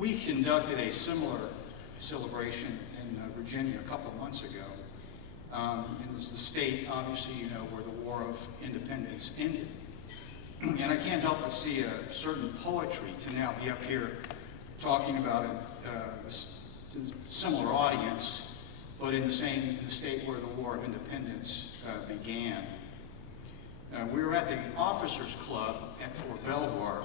We conducted a similar celebration in Virginia a couple of months ago. It was the state, obviously, you know, where the War of Independence ended. And I can't help but see a certain poetry to now be up here talking about a similar audience, but in the state where the War of Independence began. We were at the Officers Club at Fort Belvoir,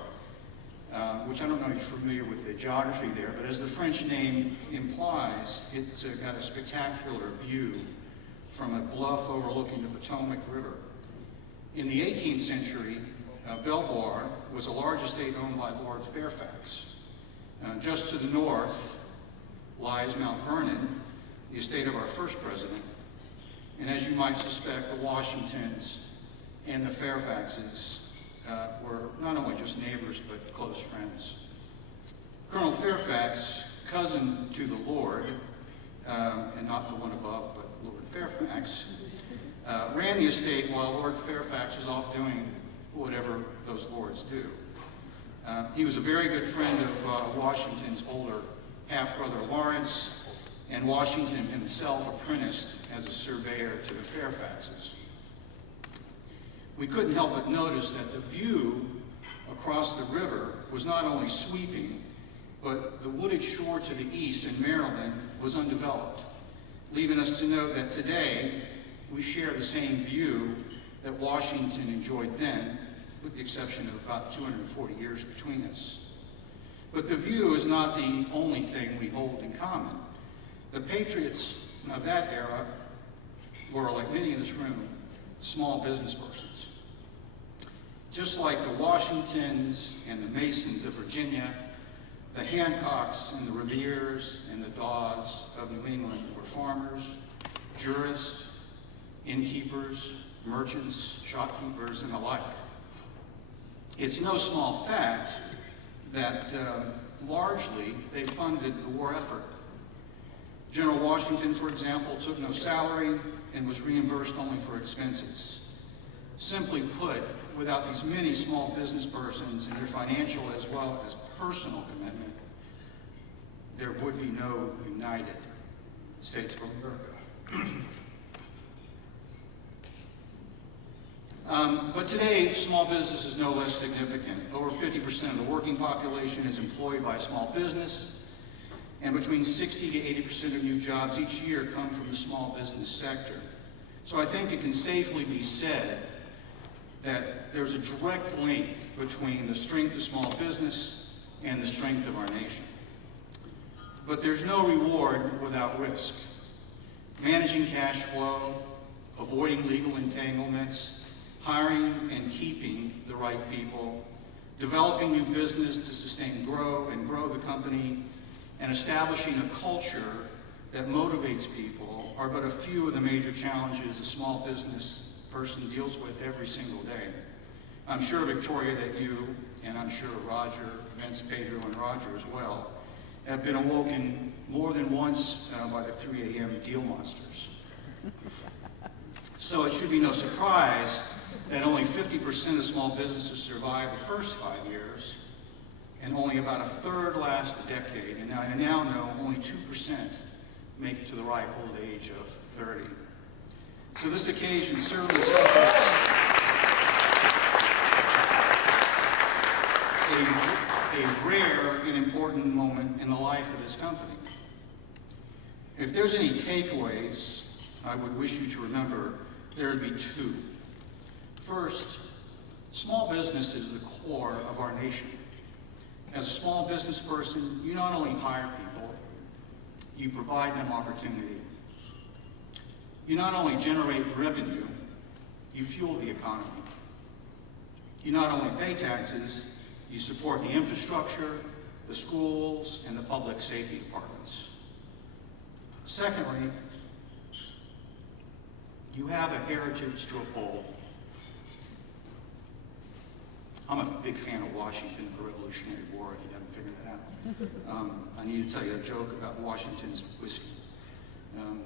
which I don't know if you're familiar with the geography there, but as the French name implies, it's got a spectacular view from a bluff overlooking the Potomac River. In the 18th century, Belvoir was a large estate owned by Lord Fairfax. Just to the north lies Mount Vernon, the estate of our first president, and as you might suspect, the Washingtons and the Fairfaxes were not only just neighbors, but close friends. Colonel Fairfax, cousin to the Lord, and not the one above, but Lord Fairfax, ran the estate while Lord Fairfax was off doing whatever those lords do. He was a very good friend of Washington's older half-brother Lawrence, and Washington himself apprenticed as a surveyor to the Fairfaxes. We couldn't help but notice that the view across the river was not only sweeping, but the wooded shore to the east in Maryland was undeveloped, leaving us to note that today we share the same view that Washington enjoyed then, with the exception of about 240 years between us. But the view is not the only thing we hold in common. The patriots of that era were, like many in this room, small business persons. Just like the Washingtons and the Masons of Virginia, the Hancocks and the Reveres and the Dawes of New England were farmers, jurists, innkeepers, merchants, shopkeepers, and the like. It's no small fact that largely they funded the war effort. General Washington, for example, took no salary and was reimbursed only for expenses. Simply put, without these many small business persons and their financial as well as personal commitment, there would be no United States of America. But today, small business is no less significant. Over 50% of the working population is employed by small business, and between 60 to 80% of new jobs each year come from the small business sector. So I think it can safely be said that there's a direct link between the strength of small business and the strength of our nation. But there's no reward without risk. Managing cash flow, avoiding legal entanglements, hiring and keeping the right people, developing new business to sustain and grow the company, and establishing a culture that motivates people are but a few of the major challenges a small business person deals with every single day. I'm sure, Victoria, that you, and I'm sure Roger, Vince, Pedro, and Roger as well, have been awoken more than once by the 3 a.m. deal monsters. So it should be no surprise that only 50% of small businesses survive the first 5 years, and only about a third last a decade, and I now know only 2% make it to the ripe old age of 30. So this occasion certainly celebrates a rare and important moment in the life of this company. If there's any takeaways I would wish you to remember, there would be two. First, small business is the core of our nation. As a small business person, you not only hire people, you provide them opportunity. You not only generate revenue, you fuel the economy. You not only pay taxes, you support the infrastructure, the schools, and the public safety departments. Secondly, you have a heritage to uphold. I'm a big fan of Washington and the Revolutionary War, if you haven't figured that out. I need to tell you a joke about Washington's whiskey,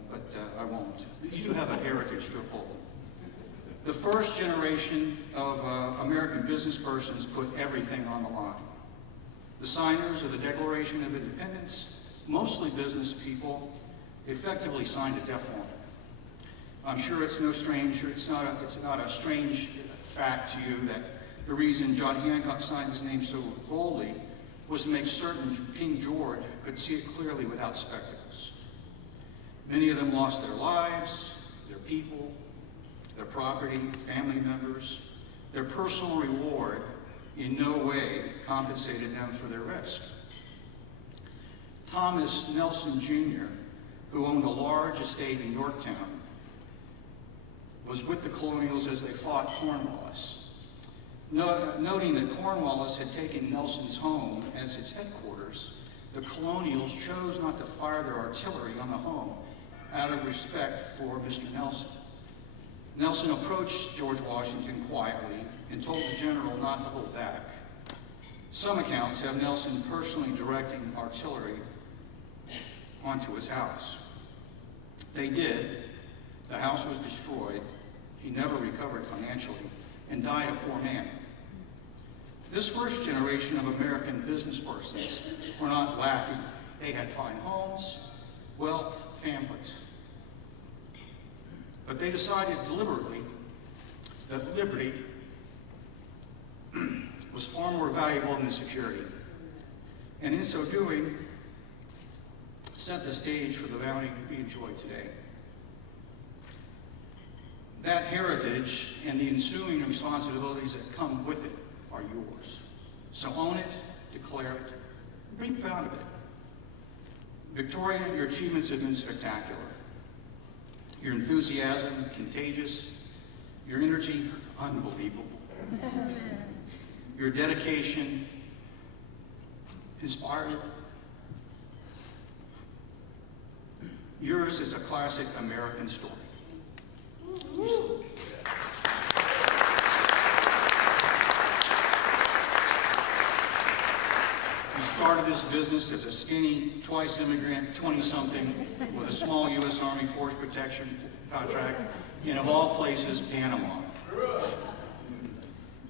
but I won't. You do have a heritage to uphold. The first generation of American business persons put everything on the line. The signers of the Declaration of Independence, mostly business people, effectively signed a death warrant. I'm sure it's not a strange fact to you that the reason John Hancock signed his name so boldly was to make certain King George could see it clearly without spectacles. Many of them lost their lives, their people, their property, family members. Their personal reward in no way compensated them for their risk. Thomas Nelson Jr., who owned a large estate in Yorktown, was with the Colonials as they fought Cornwallis. Noting that Cornwallis had taken Nelson's home as its headquarters, the Colonials chose not to fire their artillery on the home out of respect for Mr. Nelson. Nelson approached George Washington quietly and told the general not to hold back. Some accounts have Nelson personally directing artillery onto his house. They did. The house was destroyed. He never recovered financially and died a poor man. This first generation of American business persons were not lacking. They had fine homes, wealth, families. But they decided deliberately that liberty was far more valuable than security. And in so doing, set the stage for the bounty we enjoy today. That heritage and the ensuing responsibilities that come with it are yours. So own it, declare it, be proud of it. Victoria, your achievements have been spectacular. Your enthusiasm, contagious. Your energy, unbelievable. Your dedication, inspiring. Yours is a classic American story. You started this business as a skinny, twice immigrant, 20-something with a small U.S. Army Force Protection contract in, of all places, Panama.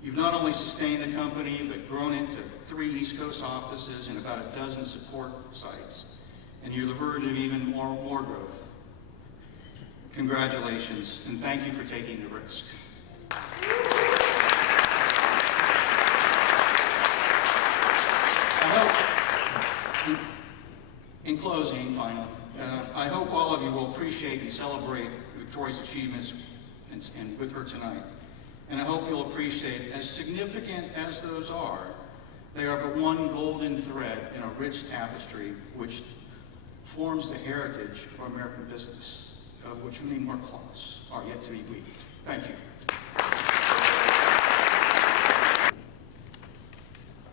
You've not only sustained the company, but grown it to 3 East Coast offices and about a dozen support sites. And you're the verge of even more growth. Congratulations, and thank you for taking the risk. In closing, finally, I hope all of you will appreciate and celebrate Victoria's achievements and with her tonight. And I hope you'll appreciate, as significant as those are, they are but one golden thread in a rich tapestry which forms the heritage of American business, of which many more cloths are yet to be weaved. Thank you.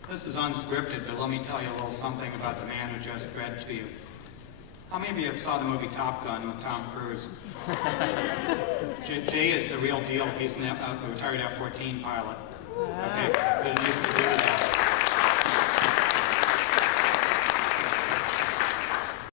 This is unscripted, but let me tell you a little something about the man who just read to you. How many of you saw the movie Top Gun with Tom Cruise? Jay is the real deal. He's a retired F-14 pilot. Okay, but it used to do that.